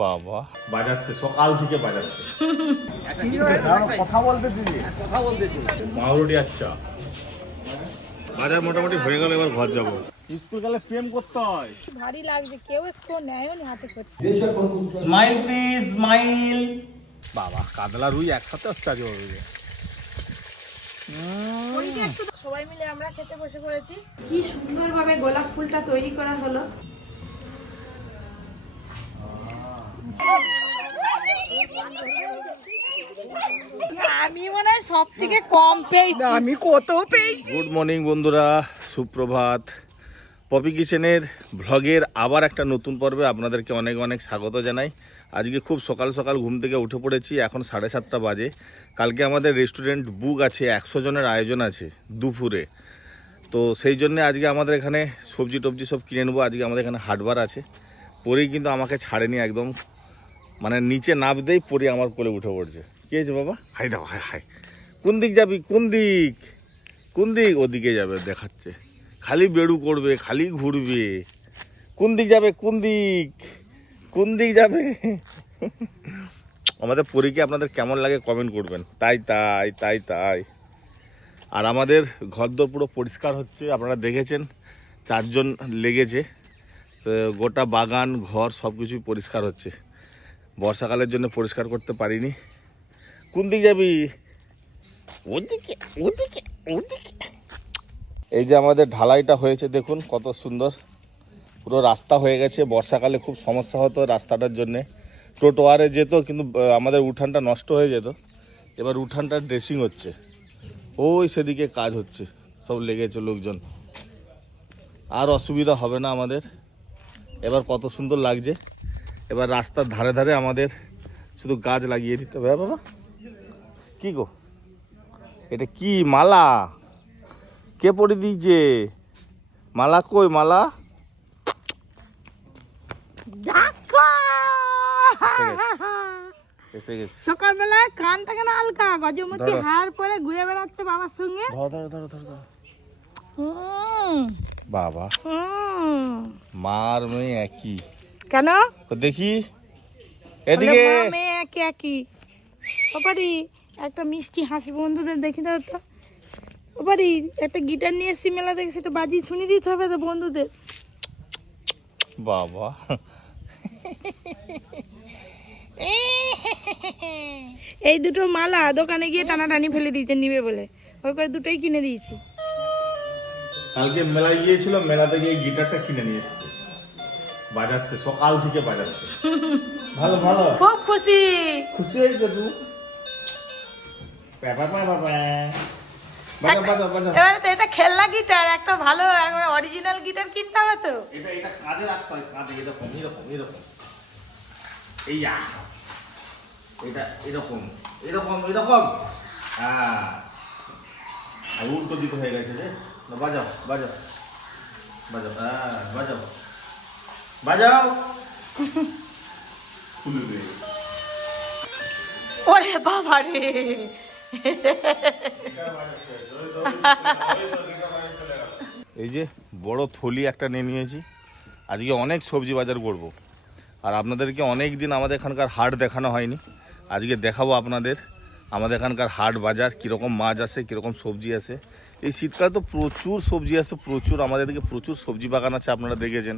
বাবা। বাজাচ্ছে সকাল থেকে বাজাচ্ছে। কথা বলতেছি পাউরুটি আচ্ছা বাজার মোটামুটি হয়ে গেল এবার ঘর যাব। স্কুল গেলে প্রেম করতে হয়। ভারী লাগছে কেউ একটু নেয়ও নি হাতে স্মাইল প্লিজ স্মাইল বাবা কাতলা রুই একসাথে হচ্ছে আজকে ওদিকে। সবাই মিলে আমরা খেতে বসে পড়েছি। কি সুন্দরভাবে গোলাপ ফুলটা তৈরি করা হলো। আমি মনে হয় সব থেকে কম পেয়েছি। আমি কত পেয়েছি। গুড মর্নিং বন্ধুরা। সুপ্রভাত। পপি কিচেনের ভ্লগের আবার একটা নতুন পর্বে আপনাদেরকে অনেক অনেক স্বাগত জানাই। আজকে খুব সকাল সকাল ঘুম থেকে উঠে পড়েছি, এখন সাড়ে সাতটা বাজে। কালকে আমাদের রেস্টুরেন্ট বুক আছে, একশো জনের আয়োজন আছে দুপুরে। তো সেই জন্য আজকে আমাদের এখানে সবজি টবজি সব কিনে নেব, আজকে আমাদের এখানে হাটবার আছে। পরেই কিন্তু আমাকে ছাড়েনি একদম মানে নিচে নামতেই পরে আমার কোলে উঠে পড়ছে। কি হয়েছে বাবা? হাই দাও হাই হাই কোন দিক যাবি? কোন দিক? কোন দিক? ওদিকে যাবে, দেখাচ্ছে। খালি বেড়ু করবে, খালি ঘুরবে। কোন দিক যাবে? কোন দিক? কোন দিক যাবে? আমাদের পরীকে আপনাদের কেমন লাগে কমেন্ট করবেন। তাই তাই তাই তাই। আর আমাদের ঘর ঘরদোর পুরো পরিষ্কার হচ্ছে আপনারা দেখেছেন চারজন লেগেছে। তো গোটা বাগান ঘর সব কিছুই পরিষ্কার হচ্ছে। বর্ষাকালের জন্য পরিষ্কার করতে পারিনি। কোন দিক যাবি? ওদিকে ওদিকে ওদিকে। এই যে আমাদের ঢালাইটা হয়েছে দেখুন কত সুন্দর। পুরো রাস্তা হয়ে গেছে। বর্ষাকালে খুব সমস্যা হতো রাস্তাটার জন্যে। টোটোয়ারে যেত, কিন্তু আমাদের উঠানটা নষ্ট হয়ে যেত। এবার উঠানটা ড্রেসিং হচ্ছে। ওই সেদিকে কাজ হচ্ছে। সব লেগেছে লোকজন। আর অসুবিধা হবে না আমাদের। এবার কত সুন্দর লাগছে। এবার রাস্তার ধারে ধারে আমাদের শুধু গাছ লাগিয়ে দিতে হবে। হ্যাঁ বাবা। কি গো? এটা কি মালা? কে পড়ে দিয়েছে? মালা কই মালা দেখো সকালবেলা কেন হালকা? গজমতি হার পরে ঘুরে বেড়াচ্ছে বাবার সঙ্গে। ধরো ধরো ধরো বাবা। মার মেয়ে একই। কেন? দেখি। এদিকে। মেয়ে একই একই। ওপারি একটা মিষ্টি হাসি বন্ধুদের দেখি দাও তো। ওপারি একটা গিটার নিয়ে এসছি মেলা থেকে সেটা বাজি শুনিয়ে দিতে হবে তো বন্ধুদের। বাবা। এই দুটো মালা দোকানে গিয়ে টানাটানি ফেলে দিয়েছে নিবে বলে। ওই করে দুটোই কিনে দিয়েছি। কালকে মেলায় গিয়েছিল মেলা থেকে এই গিটারটা কিনে নিয়ে এসছে। বাজাচ্ছে সকাল থেকে বাজাচ্ছে। ভালো ভালো। খুব খুশি। খুশি হয়েছো তুই। প্যাপা প্যাপা প্যা। বাজা বাজা বাজা। এবারে তো এটা খেলনা গিটার একটা ভালো একবার অরিজিনাল গিটার কিনতে হবে তো। এটা এটা কাঁধে রাখতে হয় কাঁধে এরকম এরকম এরকম। এই এটা এরকম এরকম এরকম। হ্যাঁ। আর উল্টো দিকে হয়ে গেছে রে। না, বাজাও বাজাও। বাজাও হ্যাঁ বাজাও। বাজাও। খুলবে। ওরে বাবা রে। এই যে বড় থলি একটা নিয়ে নিয়েছি। আজকে অনেক সবজি বাজার করব। আর আপনাদেরকে অনেক দিন আমাদের এখানকার হাট দেখানো হয়নি। আজকে দেখাবো আপনাদের। আমাদের এখানকার হাট বাজার, কীরকম মাছ আসে, কীরকম সবজি আসে। এই শীতকালে তো প্রচুর সবজি আসে, প্রচুর। আমাদের দিকে প্রচুর সবজি বাগান আছে, আপনারা দেখেছেন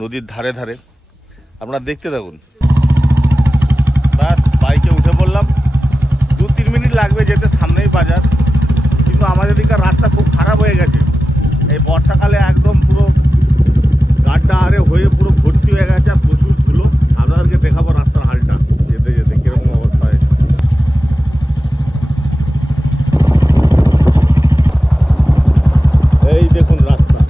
নদীর ধারে ধারে। আপনারা দেখতে থাকুন। ব্যাস, বাইকে উঠে পড়লাম। দু, তিন মিনিট লাগবে যেতে সামনেই বাজার। কিন্তু আমাদের দিককার রাস্তা খুব খারাপ হয়ে গেছে। এই বর্ষাকালে একদম পুরো গাড্ডা আরে হয়ে পুরো ভর্তি হয়ে গেছে, আর প্রচুর ধুলো। আপনাদেরকে দেখাবো রাস্তার হালটা যেতে যেতে কীরকম অবস্থা হয়েছে এই দেখুন রাস্তা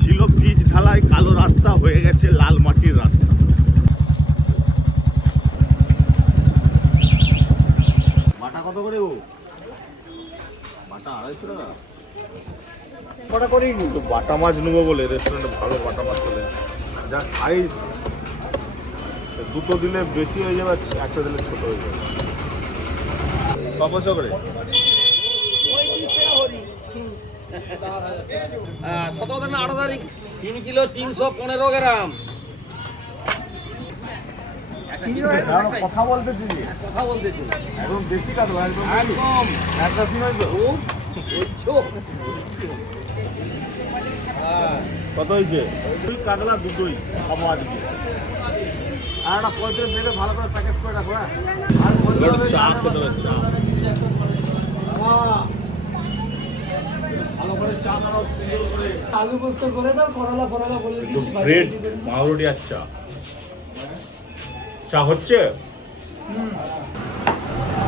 ছিল পিচ ঢালাই কালো রাস্তা হয়ে গেছে লাল মাটির রাস্তা বাটা কত করে ও বাটা আড়াইশো টাকা কটা করি তো বাটা মাছ নেব বলে রেস্টুরেন্টে ভালো বাটা মাছ চলে যা সাইজ দুটো দিলে বেশি হয়ে যাবে একটা দিলে ছোট হয়ে যাবে। কত করে। হ্যাঁ সতেরো তারিখ না আঠারো তারিখ তিন কিলো তিনশো পনেরো গ্রাম। দাঁড়াও, কথা বলতেছি কথা বলতেছি। একদম দেশি কাটো একদম একদম। একটা। হ্যাঁ কত হয়েছে? দুই কাতলা দুটোই খাব আজকে আর একটা পঁয়ত্রিশ বেড়ে ভালো করে প্যাকেট করে রাখো হ্যাঁ? আর আলু পোস্ত করে দাও করলা করলা বলে ব্রেড পাউরুটি চা। চা হচ্ছে?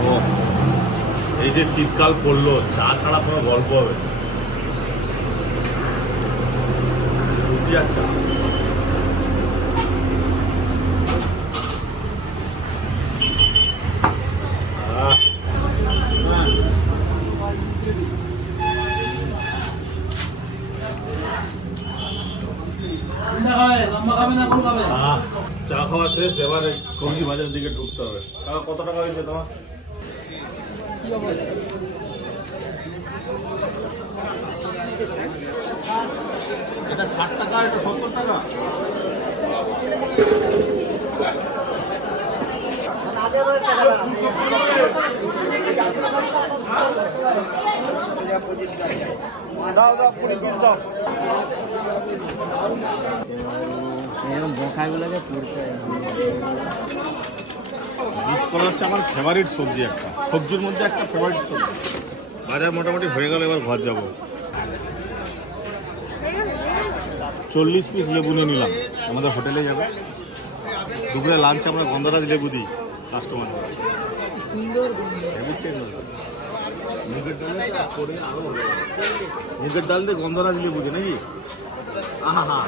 ও এই যে শীতকাল পড়ল চা ছাড়া কোনো গল্প হবে না। আর চা চা খাওয়া শেষ, এবারে সবজি বাজার দিকে ঢুকতে হবে। কাকা কত টাকা হয়েছে তোমার? এটা ষাট টাকা এটা সত্তর টাকা। দাও দাও কুড়ি পিস দাও এরকম বকাগুলোকে পুড়তে বীজ কলা হচ্ছে আমার ফেভারিট সবজি একটা। সবজির মধ্যে একটা ফেভারিট সবজি। বাজার মোটামুটি হয়ে গেল এবার ঘর যাব। চল্লিশ পিস লেবু নিয়ে নিলাম। আমাদের হোটেলে যাবে। দুপুরে লাঞ্চ আমরা গন্ধরাজ লেবু দিই কাস্টমার সুন্দর মুগের ডালে দিয়ে গন্ধরাজ লেবু দিই নাকি? আহা। হা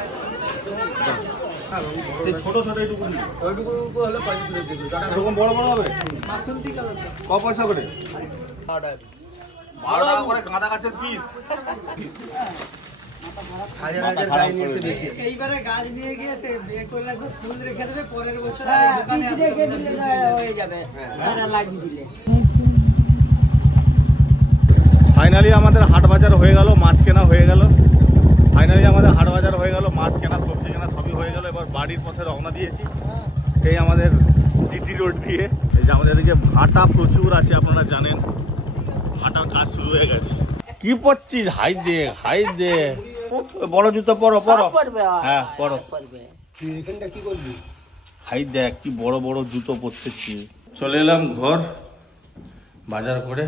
সেই ছোট ছোট এইটুকু ওইটুকু হলে পাঁচ কিলো দিবি। এরকম বড় বড় হবে? ক পয়সা করে? বারো টাকা করে গাঁদা গাছের পিস হাজার হাজার গাছ নিয়ে এসে বেঁচে। এইবারে গাছ নিয়ে গিয়ে তে- বিয়ে করে ফুল রেখে দেবে পরের বছর হ্যাঁ, দোকানে আসবে ফাইনালি আমাদের হাট বাজার হয়ে গেল মাছ কেনা হয়ে গেল ফাইনালি আমাদের হাট বাজার হয়ে গেল মাছ কেনা সবজি কেনা সবই হয়ে গেল এবার বাড়ির পথে রওনা দিয়েছি সেই আমাদের জিটি রোড দিয়ে এই যে আমাদের এদিকে ভাটা প্রচুর আছে আপনারা জানেন ভাটার কাজ শুরু হয়ে গেছে কি পড়ছিস? হাই দে হাই দে। বড় জুতো পরো পরো হ্যাঁ পরো হাই দেখ কি বড় বড় জুতো পরতেছি। চলে এলাম ঘর বাজার করে।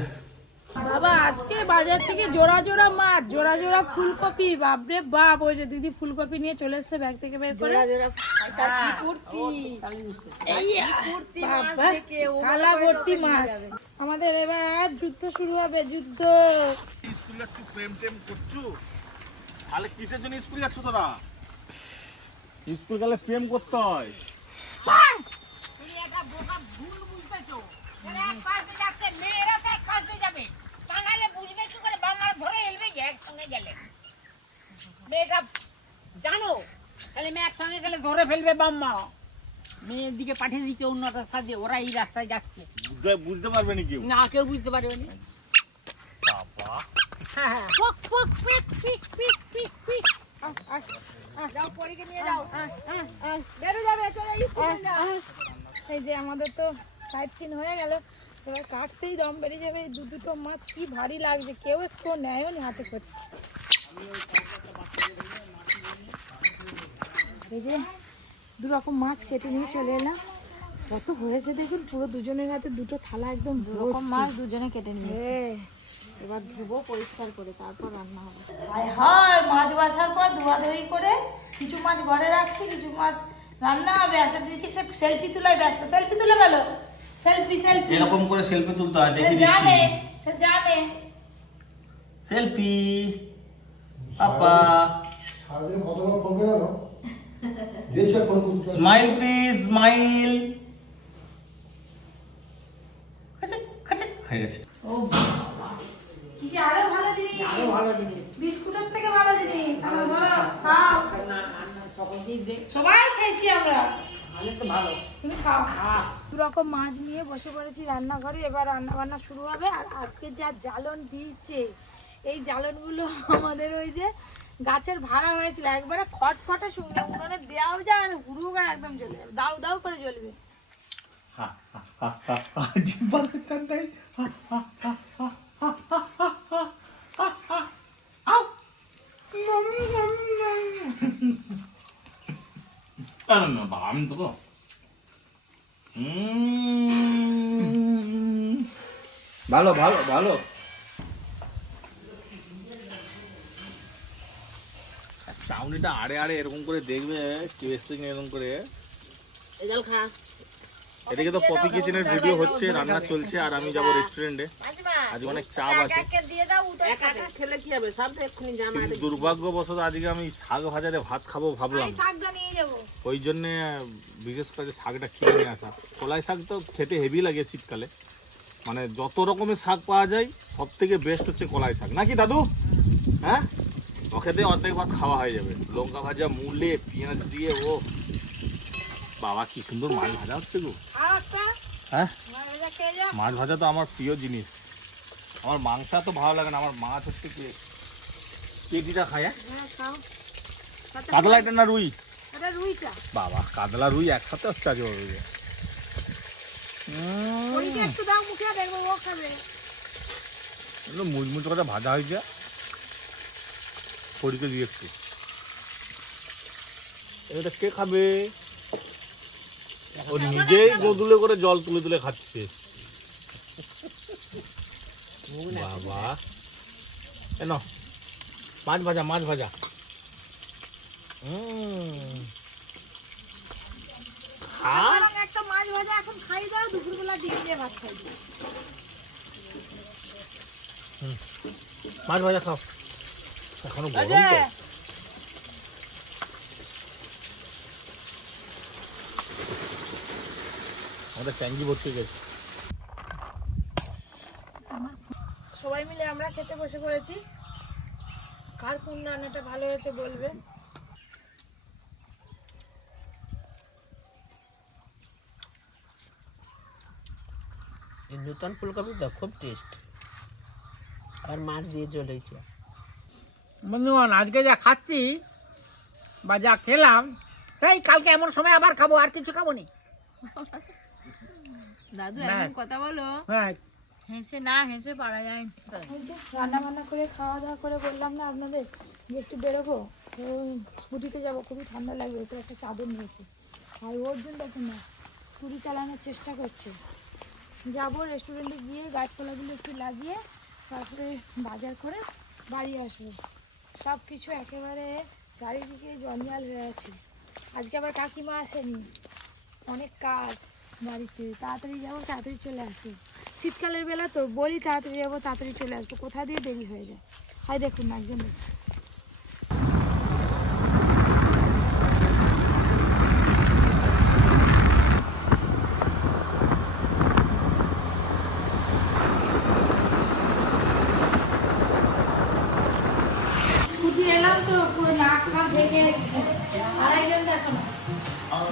বাবা আজকে বাজার থেকে জোড়া জোড়া মাছ জোড়া জোড়া ফুলকপি। বাপরে বাপ ওই যে দিদি ফুলকপি নিয়ে চলে এসছে ব্যাগ থেকে বের করে। থালা ভর্তি মাছ। আমাদের এবার যুদ্ধ শুরু হবে যুদ্ধ। স্কুলে একটু প্রেম টেম করছু? তাহলে কিসের জন্য স্কুল যাচ্ছ তোরা? স্কুল গেলে প্রেম করতে হয়। তুমি একটা বোকা ভুল বুঝতেছো। এরা এক পাশ দিয়ে যাচ্ছে মেয়েরা তো এক পাশ দিয়ে যাবে বাঙালি বুঝবে কি করে বাংলা একসঙ্গে গেলে। মেয়েটা জানো? তাহলে মেয়ে একসঙ্গে গেলে ধরে ফেলবে বাম্মা। মেয়ের দিকে পাঠিয়ে দিচ্ছে অন্য রাস্তা দিয়ে ওরা এই রাস্তায় যাচ্ছে। বুঝতে পারবে না কেউ? না কেউ বুঝতে পারবে না হ্যাঁ হ্যাঁ। পক, পক, পিক, পিক, পিক, পিক, পিক। আহ, আহ, আহ, যাও পরীকে নিয়ে যাও। বেরো যাবে চলে এই যে আমাদের তো সাইড সিন হয়ে গেল। এবার কাটতেই দম বেরিয়ে যাবে দু দুটো মাছ কি ভারী লাগছে কেউ একটু নেয়ও নি হাতে করে। এই যে দু রকম মাছ কেটে নিয়ে চলে এলাম। কত হয়েছে দেখুন পুরো দুজনের হাতে দুটো থালা একদম রকম মাছ দুজনে কেটে নিয়েছে। এবার ধুবো পরিষ্কার করে তারপর রান্না হবে। হায় হায় মাছ বাছার পর ধোয়াধুয়ি করে কিছু মাছ ঘরে রাখছি কিছু মাছ রান্না হবে। আসার দিকে সে সেলফি তোলায় ব্যস্ত? সেলফি তুলে গেল সেলফি সেলফি এরকম করে সেলফি তুলতে হয় সে জানে সে জানে। সেলফি আপা সারাদিন কতবার ফোন করে স্মাইল প্লিজ স্মাইল হয়ে গেছে। ও কি আরও ভালো জিনিস। আরও ভালো জিনিস। বিস্কুটের থেকে ভালো জিনিস। আমার ধরো খাও। সবাই খেয়েছি। আমরা। তুমি খাও দু রকম মাছ নিয়ে বসে পড়েছি রান্নাঘরে এবার রান্না বান্না শুরু হবে আর আজকে যা জ্বালন দিয়েছে এই জ্বালনগুলো আমাদের ওই যে গাছের ভাড়া হয়েছিল একবারে খটখটে শুকনো উনুনে দেওয়াও যায় আর হুড়ুক আর একদম জ্বলে যাবে দাউ দাউ করে জ্বলবে আমি উম, ভালো ভালো ভালো। চাউনিটা আড়ে আড়ে এরকম করে দেখবে টেস্টিং এরকম করে। জল খা। এদিকে তো পপি কিচেনের ভিডিও হচ্ছে রান্না চলছে আর আমি যাব রেস্টুরেন্টে আজ অনেক চাপ আছে। একে দিয়ে দাও উঠে একা একা খেলে কি হবে? সব তো এক্ষুনি জামা কিন্তু দুর্ভাগ্যবশত আজকে আমি শাক ভাজারে ভাত খাব ভাবলাম। ওই জন্যে বিশেষ করে শাকটা কিনে নিয়ে আসা। কলাই শাক তো খেতে হেভি লাগে শীতকালে। মানে যত রকমের শাক পাওয়া যায় সব থেকে বেস্ট হচ্ছে কলাই শাক। নাকি দাদু? হ্যাঁ? ওখানে অর্ধেক ভাত খাওয়া হয়ে যাবে। লঙ্কা ভাজা মুলে পেঁয়াজ দিয়ে ও। বাবা কি সুন্দর মাছ ভাজা হচ্ছে গো। হ্যাঁ? মাছ ভাজা তো আমার প্রিয় জিনিস। আমার মাংস তো ভালো লাগে না। আমার মাছ হচ্ছে কি? কেজিটা খায় হ্যাঁ? হ্যাঁ কাতলা এটা না রুই? এটা রুইটা। বাবা কাতলা রুই একসাথে হচ্ছে আজ বাবা ওইটা একটু দাও মুখে দেখব ও খাবে। মুচমুচ করে ভাজা হয়েছে। পরিকে দিয়ে একটু। এটা কে খাবে? ও নিজেই গোদুলে করে জল তুলে তুলে খাচ্ছে। বাবা। এন মাছ ভাজা মাছ ভাজা। একটা মাছ ভাজা এখন খাই দাও দুপুরবেলা ডিম দিয়ে ভাত খাই মাছ ভাজা খাও। এখনও গরম তো। আমাদের ট্যাঙ্কি ভর্তি গেছে। সবাই মিলে আমরা খেতে বসে পড়েছি। কার কোন রান্নাটা ভালো হয়েছে বলবে? নতুন ফুলকপিটা খুব টেস্ট আর মাছ দিয়ে জ্বলেছে বন্ধুগণ আজকে যা খাচ্ছি বা যা খেলাম তাই কালকে এমন সময় আবার খাব আর কিছু খাব নি। দাদু এমন কথা বলো। হ্যাঁ হেসে না হেসে পারা যায়। রান্না বান্না করে খাওয়া দাওয়া করে বললাম না আপনাদের যে একটু বেরোবো স্কুটিতে যাব খুবই ঠান্ডা লাগবে ওপরে একটা চাদর নিয়েছি। আর ওর জন্য দেখুন না স্কুটি চালানোর চেষ্টা করছে। যাব রেস্টুরেন্টে গিয়ে গাছপালাগুলো একটু লাগিয়ে তারপরে বাজার করে বাড়ি আসব। সব কিছু একেবারে চারিদিকে জঞ্জাল হয়ে আছে। আজকে আবার কাকিমা আসেনি। অনেক কাজ বাড়িতে। তাড়াতাড়ি যাব, তাড়াতাড়ি চলে আসব। শীতকালের বেলা তো বলি তাড়াতাড়ি যাব, তাড়াতাড়ি চলে আসব। কোথা দিয়ে দেরি হয়ে যায়? হয় দেখুন না, একজন দেখুন। স্কুটি এলাম তো পুরো নাক ফাঁক ভেঙে এসছে আড়াইজন দেখো না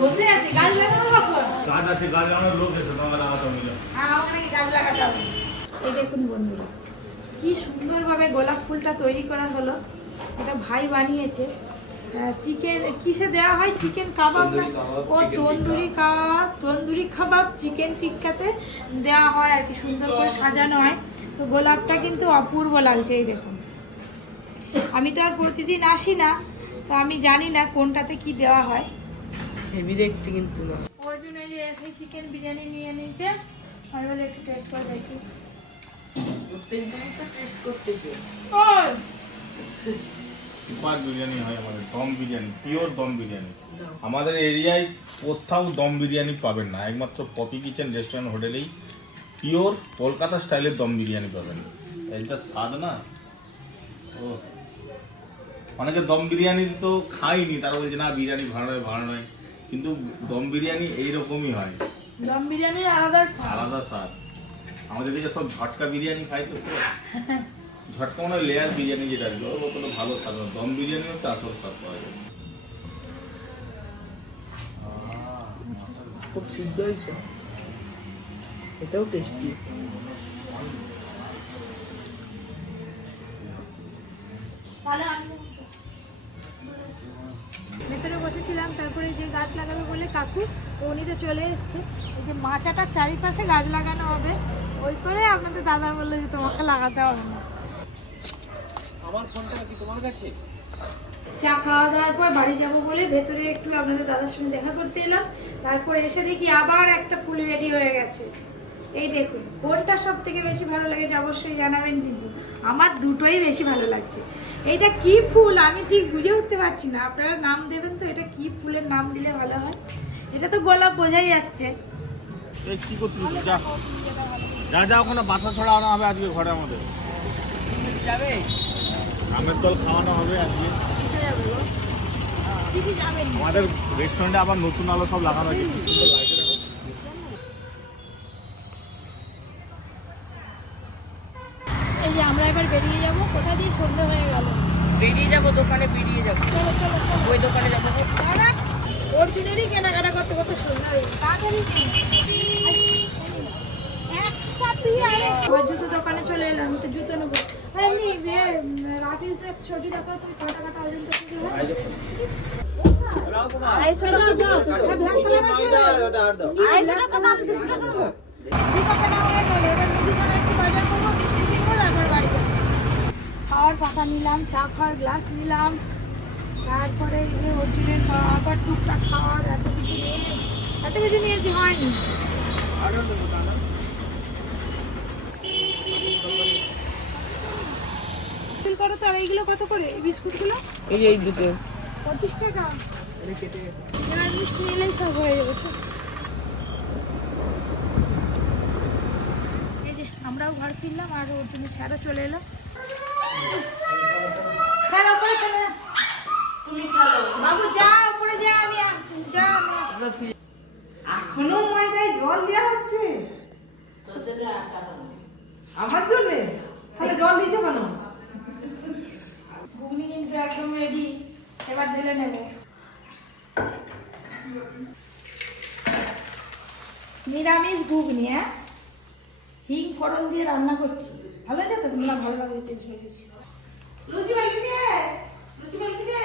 বসে আছে গাছ লাগানো কখন গাছ আছে গাছ আমার লোক এসে তোমাকে লাগাতে হবে হ্যাঁ ওখানে কি গাছ লাগাতে হবে এই দেখুন বন্ধুরা কি সুন্দরভাবে গোলাপ ফুলটা তৈরি করা হলো। এটা ভাই বানিয়েছে। চিকেন কিসে দেওয়া হয়? চিকেন কাবাব না? ও তন্দুরি কাবাব তন্দুরি কাবাব চিকেন টিক্কাতে দেওয়া হয় আর কি সুন্দর করে সাজানো হয়। তো গোলাপটা কিন্তু অপূর্ব লাগছে এই দেখুন। আমি তো আর প্রতিদিন আসি না তো আমি জানি না কোনটাতে কি দেওয়া হয়। হেভি দেখতে কিন্তু। অর্জুন এই যে সেই চিকেন বিরিয়ানি নিয়ে নিয়েছে। আমি বলে একটু টেস্ট করে দেখি। সুপার বিরিয়ানি হয় আমাদের দম বিরিয়ানি পিওর দম বিরিয়ানি। আমাদের এরিয়ায় কোথাও দম বিরিয়ানি পাবেন না একমাত্র পপি কিচেন রেস্টুরেন্ট হোটেলেই পিওর কলকাতা স্টাইলের দম বিরিয়ানি পাবেন। এইটা স্বাদ না? ও। অনেকে দম বিরিয়ানি তো খাইনি তারা বলছে না বিরিয়ানি ভালো নয় ভালো নয়। কিন্তু দম বিরিয়ানি এইরকমই হয়। দম বিরিয়ানির আলাদা স্বাদ। আলাদা স্বাদ। আমাদের দিকে সব ঝটকা বিরিয়ানি খাই তো সব ঝটকা মানে লেয়ার বিরিয়ানি যেটা আর কি ওর অতটা ভালো স্বাদ না। দম বিরিয়ানি হচ্ছে আসল স্বাদ পাওয়া যায়। খুব সিদ্ধ হয়েছে। এটাও টেস্টি ভেতরে বসেছিলাম তারপরে যে গাছ লাগাবে বলে কাকু উনি তো চলে এসছে। এই যে মাচাটার চারিপাশে গাছ লাগানো হবে। ওই করে আপনাদের দাদা বলল যে তোমাকে লাগাতে হবে না। চা খাওয়া দাওয়ার পর বাড়ি যাব বলে ভেতরে একটু আপনাদের দাদার সঙ্গে দেখা করতে এলাম। তারপরে এসে দেখি আবার একটা ফুল রেডি হয়ে গেছে। এই দেখুন কোনটা সব থেকে বেশি ভালো লেগেছে অবশ্যই জানাবেন কিন্তু আমার দুটোই বেশি ভালো লাগছে। এইটা কি ফুল? আমি ঠিক বুঝে উঠতে পারছি না। আপনারা নাম দেবেন তো এটা কি ফুলের নাম দিলে ভালো হয়? এটা তো গোলাপ বোঝাই যাচ্ছে। কি করছিস? যা যা ওখানে বাসা ছড়া হবে আজকে ঘরে আমাদের যাবে? আমের দল খাওয়ানো হবে আজকে। কিছু যাবেন না। আমাদের রেস্টুরেন্টে আবার নতুন আলো সব লাগানো দেখো। এই যে আমরা এবার বেরিয়ে যাব। কোথা দিয়ে সন্ধে হয়ে গেল? বেরিয়ে যাব দোকানে বেরিয়ে যাব। চলো চলো ওই দোকানে যাব। দাঁড়া, অর্জুনেরই কেনাকাটা করতে করতে সন্ধ্যা হয়ে। তাড়াতাড়ি কিন। একটা তুই আরে আমার দোকানে চলে এলাম জুতো নেব খাওয়ার পাতা নিলাম, চা খাওয়ার গ্লাস নিলাম। তারপরে এই যে অর্জুনের আবার টুকটাক খাওয়ার এত কিছু নিয়ে এত কিছু নিয়েছি হয়নি। করো তো আর এইগুলো কত করে? এই বিস্কুটগুলো? এই এই দুটো। পঁচিশ টাকা। এবার মিষ্টি নিলেই সব হয়ে যাবে এই যে আমরাও ঘর ফিরলাম আর অর্জুনের স্যারও চলে এলো। স্যার ওপরে চলে যা। বাবু যা উপরে যা আমি আসছি। যা আমি আসছি। এখনও ময়দায় জল দেওয়া হচ্ছে? আমার জন্য? তাহলে জল দিয়েছে কেন ঘুগনি কিন্তু একদম রেডি এবার ঢেলে নেব। নিরামিষ ঘুগনি নিয়ে হিং ফোড়ন দিয়ে রান্না করছি। ভালো আছে তো? তোমরা ভালো লাগে লুচি বেলছে লুচি বেলছে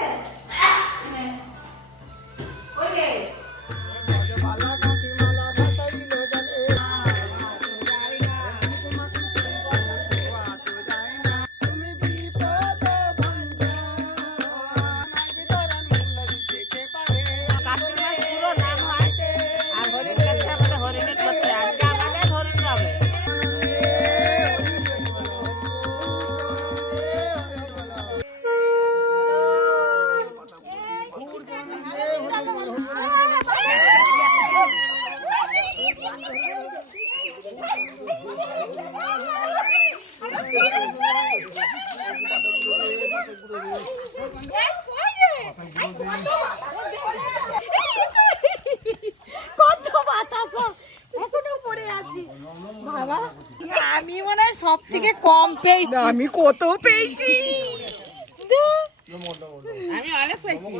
আমি মনে হয় সব থেকে কম পেয়েছি। আমি কত পেয়েছি? আমি অনেক পেয়েছি।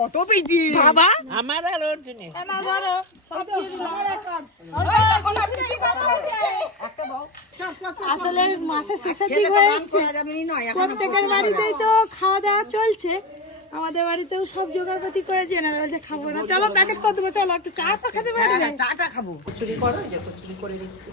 কত পেয়েছি? বাবা। আমার আর অর্জুনে না ধরো। সব আসলে মাসের শেষের দিক হয়ে এসছে। প্রত্যেকের বাড়িতেই তো খাওয়া দাওয়া চলছে। আমাদের বাড়িতেও সব জোগাড়পাতি করেছে। না বলছে খাব না। চলো প্যাকেট করে দেবো চলো একটু চা তো খেতে পারবে। চাটা খাব। কচুরি করো যে কচুরি করে দিচ্ছি।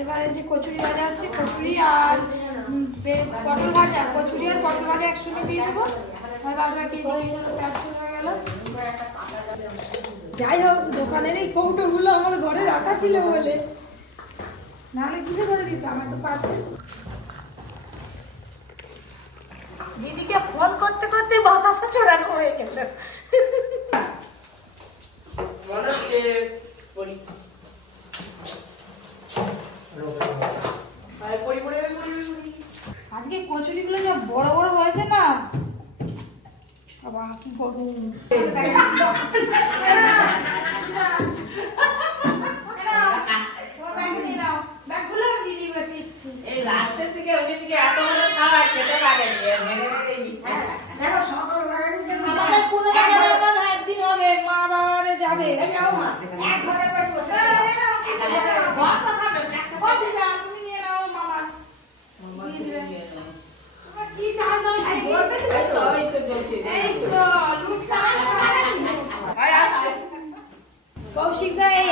এবারে যে কচুরি ভাজা হচ্ছে, কচুরি আর পটল ভাজা, কচুরি আর পটল ভাজা একসঙ্গে দিয়ে দেবো। আর বাদ বাকি একসঙ্গে হয়ে গেল। যাই হোক দোকানের এই কৌটোগুলো আমার ঘরে রাখা ছিল বলে। নাহলে কিসে করে দিত? আমার তো পার্সেল দিদিকে ফোন করতে করতে বাতাসা চড়ানো হয়ে গেল। আজকে কচুরিগুলো যা বড় বড় হয়েছে না? বাবা কি গরম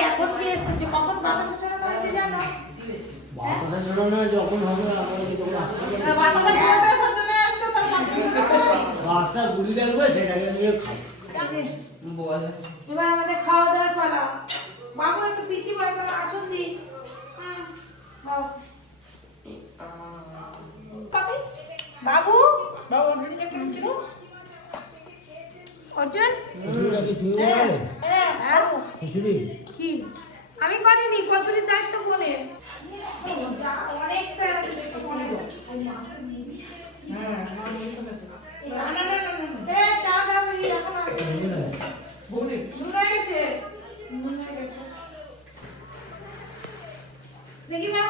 এখন কি এসেছে? কখন বাতাসে বল। এবার আমাদের খাওয়া দাওয়ার পালা। বাবু একটু পিছিয়ে পড়ে আসুন দি। হ্যাঁ, হ্যাঁ। বাবু? বাবা অর্জুন কে কেমন ছিল। অর্জুন? কি হ্যাঁ খিচুড়ি? কি? আমি করিনি কচুরির দায়িত্ব বোনের অনেকটা এ, চা দাও এই এখন আসবে। নুন হয়ে গেছে? নুন হয়ে গেছে। দেখি মা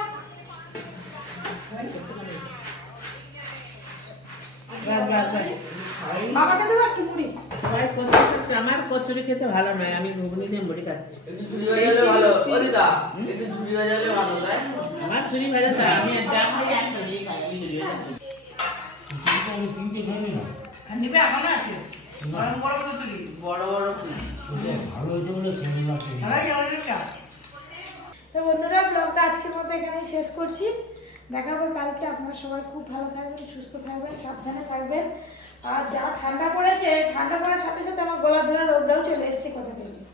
বাস বাস বাস বাবাকে দেবো একটু মুড়ি। সবাই কচুরি খাচ্ছে আমার কচুরি খেতে ভালো নয় আমি ঘুগনি দিয়ে মুড়ি খাচ্ছি। একটু ঝুড়ি বাজালে ভালো। একটু ঝুড়ি বাজালে ভালো তাই? আমার ছুরি ভাজা তা আমি যা খাই আমি ঝুড়ি ভাজা নিবে এখনও আছে? গরম গরম কচুরি। বড় বড় ভালো হয়েছে বলে খেয়ে নিলাম। তো বন্ধুরা ব্লগটা আজকের মতো এখানেই শেষ করছি। দেখা হবে কালকে। আপনারা সবাই খুব ভালো থাকবেন, সুস্থ থাকবেন, সাবধানে থাকবেন। আর যা ঠান্ডা পড়েছে, ঠান্ডা পড়ার সাথে সাথে আমার গলা ধরে রোগটাও চলে এসছে কথা বলতে।